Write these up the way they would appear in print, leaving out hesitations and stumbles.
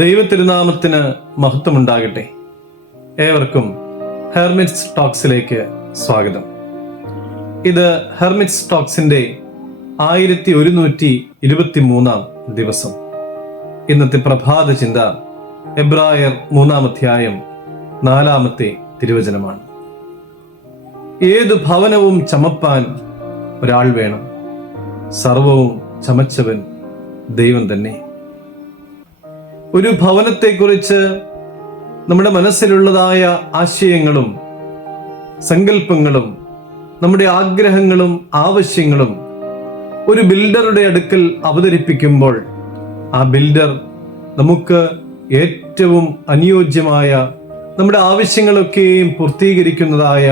ദൈവതിരുനാമത്തിന് മഹത്വമുണ്ടാകട്ടെ. ഏവർക്കും ഹെർമിറ്റ്സ് ടോക്സിലേക്ക് സ്വാഗതം. ഇത് ഹെർമിറ്റ്സ് ടോക്സിന്റെ 1123 ദിവസം. ഇന്നത്തെ പ്രഭാത ചിന്ത എബ്രായർ 3 4 തിരുവചനമാണ്. ഏതു ഭവനവും ചമപ്പാൻ ഒരാൾ വേണം, സർവവും ചമച്ചവൻ ദൈവം തന്നെ. ഒരു ഭവനത്തെക്കുറിച്ച് നമ്മുടെ മനസ്സിലുള്ളതായ ആശയങ്ങളും സങ്കല്പങ്ങളും നമ്മുടെ ആഗ്രഹങ്ങളും ആവശ്യങ്ങളും ഒരു ബിൽഡറുടെ അടുക്കൽ അവതരിപ്പിക്കുമ്പോൾ ആ ബിൽഡർ നമുക്ക് ഏറ്റവും അനുയോജ്യമായ നമ്മുടെ ആവശ്യങ്ങളൊക്കെയും പൂർത്തീകരിക്കുന്നതായ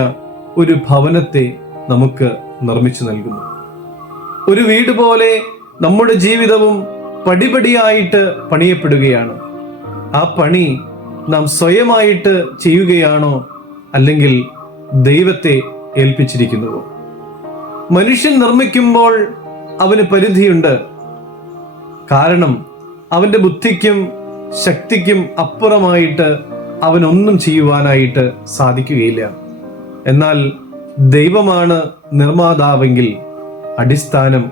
ഒരു ഭവനത്തെ നമുക്ക് നിർമ്മിച്ചു നൽകുന്നു. ഒരു വീട് പോലെ നമ്മുടെ ജീവിതവും പടിപടിയായിട്ട് പണിയപ്പെടുകയാണ്. ആ പണി നാം സ്വയമായിട്ട് ചെയ്യുകയാണോ, അല്ലെങ്കിൽ ദൈവത്തെ ഏൽപ്പിച്ചിരിക്കുന്നുവോ? മനുഷ്യൻ നിർമ്മിക്കുമ്പോൾ അവന് പരിധിയുണ്ട്. കാരണം അവന്റെ ബുദ്ധിക്കും ശക്തിക്കും അപ്പുറമായിട്ട് അവനൊന്നും ചെയ്യുവാനായിട്ട് സാധിക്കുകയില്ല. എന്നാൽ ദൈവമാണ് നിർമ്മാതാവെങ്കിൽ അടിസ്ഥാനം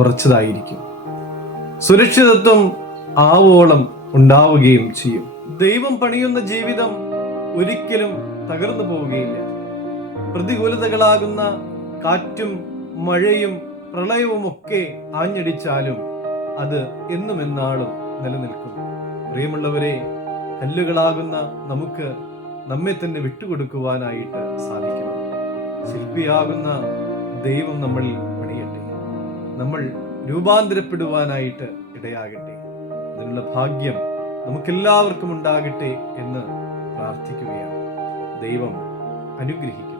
ഉറച്ചതായിരിക്കും, സുരക്ഷിതത്വം ആവോളം ഉണ്ടാവുകയും ചെയ്യും. ദൈവം പണിയുന്ന ജീവിതം ഒരിക്കലും തകർന്നു പോവുകയില്ല. പ്രതികൂലതകളാകുന്ന കാറ്റും മഴയും പ്രളയവും ഒക്കെ ആഞ്ഞടിച്ചാലും അത് എന്നും എന്നാളും നിലനിൽക്കും. പ്രിയമുള്ളവരെ, കല്ലുകളാകുന്ന നമുക്ക് നമ്മെ തന്നെ വിട്ടുകൊടുക്കുവാനായിട്ട് സാധിക്കണം. ശില്പിയാകുന്ന ദൈവം നമ്മളിൽ പണിയട്ടെ. നമ്മൾ രൂപാന്തരപ്പെടുവാനായിട്ട് ഇടയാകട്ടെ. അതിനുള്ള ഭാഗ്യം നമുക്കെല്ലാവർക്കും ഉണ്ടാകട്ടെ എന്ന് പ്രാർത്ഥിക്കുകയാണ്. ദൈവം അനുഗ്രഹിക്കട്ടെ.